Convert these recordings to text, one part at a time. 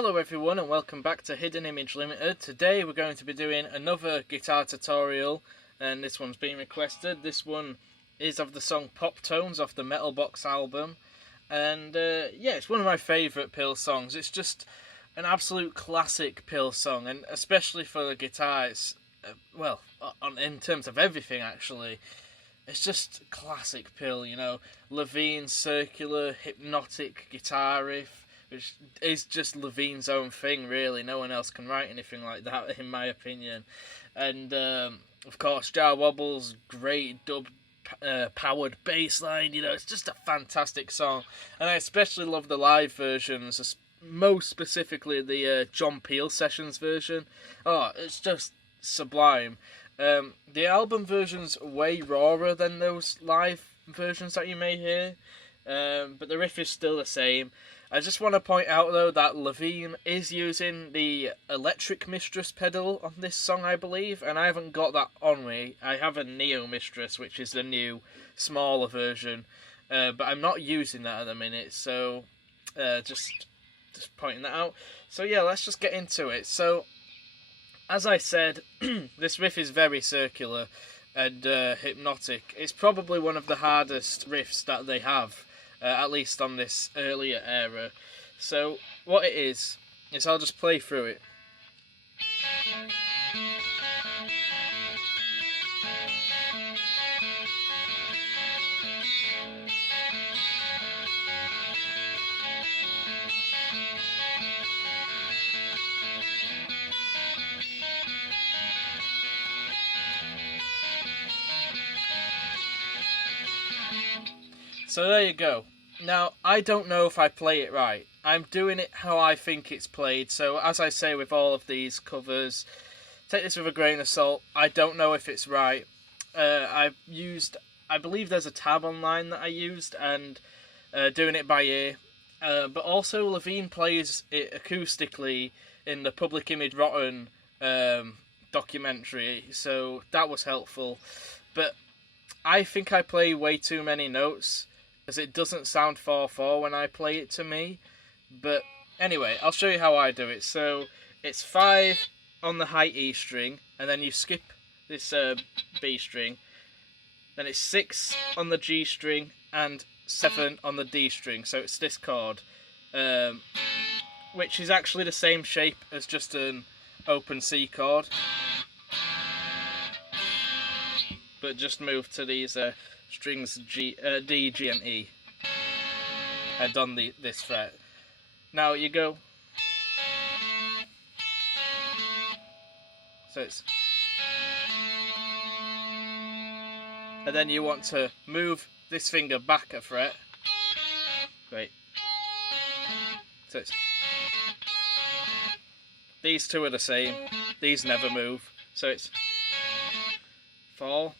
Hello everyone and welcome back to Hidden Image Limited. Today we're going to be doing another guitar tutorial, and this one's been requested. This one is of the song Poptones off the Metal Box album, and yeah, it's one of my favourite PiL songs. It's just an absolute classic PiL song, and especially for the guitar, it's, in terms of everything actually, it's just classic PiL, you know. Levine's circular, hypnotic guitar riff, which is just Levine's own thing, really. No one else can write anything like that, in my opinion. And, of course, Jar Wobble's great dub powered bass line, you know, it's just a fantastic song. And I especially love the live versions, most specifically the John Peel Sessions version. Oh, it's just sublime. The album version's way rawer than those live versions that you may hear, but the riff is still the same. I just want to point out though that Levine is using the Electric Mistress pedal on this song, I believe, and I haven't got that on me. I have a Neo Mistress, which is the new, smaller version, but I'm not using that at the minute, so just pointing that out. So yeah, let's just get into it. So, as I said, this riff is very circular and hypnotic. It's probably one of the hardest riffs that they have, at least on this earlier era. So what it is I'll just play through it. So there you go. Now, I don't know if I play it right. I'm doing it how I think it's played, so as I say with all of these covers, take this with a grain of salt. I don't know if it's right. I believe there's a tab online that I used, and doing it by ear. But also Levine plays it acoustically in the Public Image Rotten documentary, so that was helpful. But I think I play way too many notes, as it doesn't sound 4/4 when I play it to me. But anyway, I'll show you how I do it. So it's 5 on the high E string, and then you skip this B string. Then it's 6 on the G string and 7 on the D string. So it's this chord, which is actually the same shape as just an open C chord, but just move to these strings D, G and E, and on this fret. Now you go, so it's, and then you want to move this finger back a fret. Great. So it's, these two are the same, these never move, so it's 4.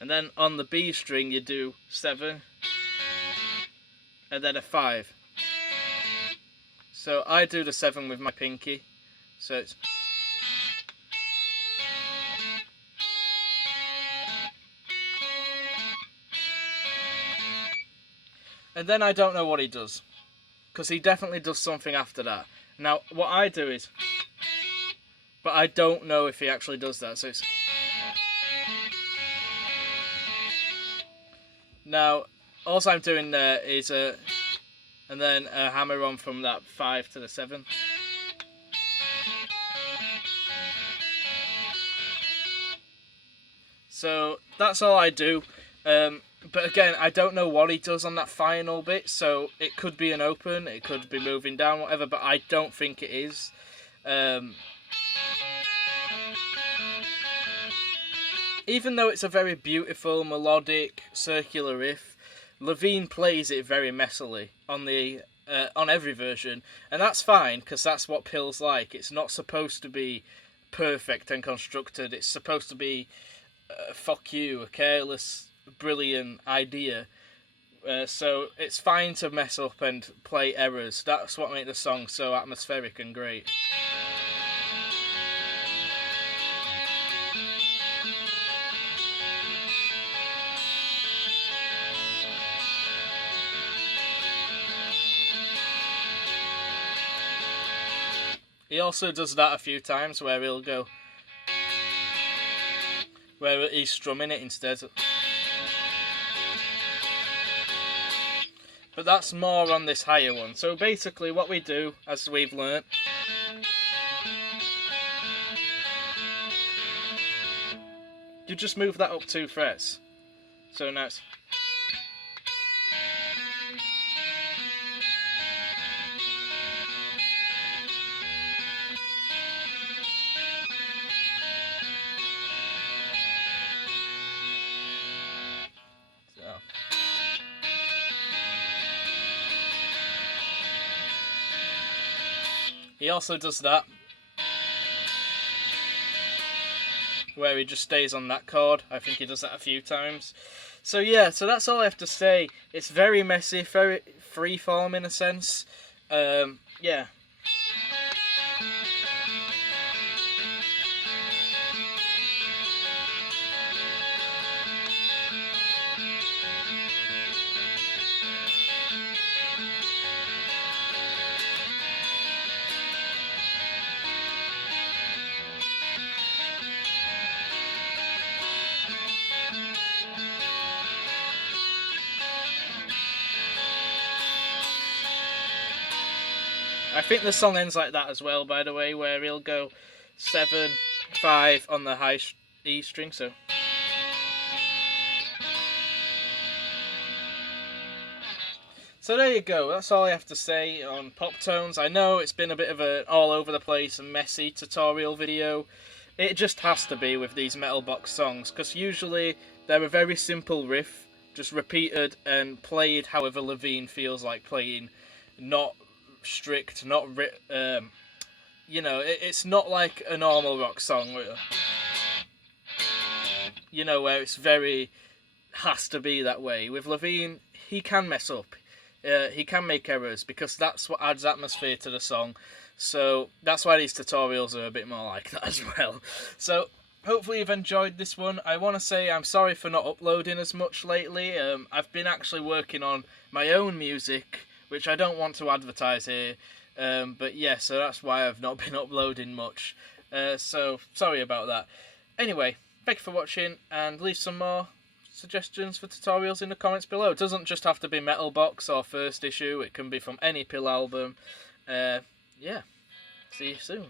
And then on the B string you do 7, and then a 5. So I do the 7 with my pinky, so it's, and then I don't know what he does, because he definitely does something after that. Now what I do is, but I don't know if he actually does that, so it's, now, all I'm doing there is and then a hammer on from that 5 to the 7. So that's all I do. But again, I don't know what he does on that final bit, so it could be an open, it could be moving down, whatever, but I don't think it is. Even though it's a very beautiful, melodic, circular riff, Levine plays it very messily on every version, and that's fine, because that's what PiL's like. It's not supposed to be perfect and constructed. It's supposed to be, fuck you, a careless, brilliant idea. So it's fine to mess up and play errors. That's what makes the song so atmospheric and great. He also does that a few times where he's strumming it instead. But that's more on this higher one. So basically what we do, as we've learnt, you just move that up 2 frets. So now it's... So. He also does that, where he just stays on that chord. I think he does that a few times. So yeah, so that's all I have to say. It's very messy, very freeform in a sense. Yeah. I think the song ends like that as well, by the way, where he'll go 7, 5 on the high E string, so... So there you go, that's all I have to say on Poptones. I know it's been a bit of an all over the place and messy tutorial video. It just has to be with these metal box songs, because usually they're a very simple riff, just repeated and played however Levine feels like playing, not strict, not you know, it's not like a normal rock song where, you know, where it's very has to be that way. With Levine, he can mess up, he can make errors, because that's what adds atmosphere to the song. So that's why these tutorials are a bit more like that as well. So hopefully you've enjoyed this one. I want to say I'm sorry for not uploading as much lately. I've been actually working on my own music, which I don't want to advertise here, but yeah, so that's why I've not been uploading much, so sorry about that. Anyway, thank you for watching, and leave some more suggestions for tutorials in the comments below. It doesn't just have to be Metal Box or First Issue, it can be from any PiL album. Yeah, see you soon.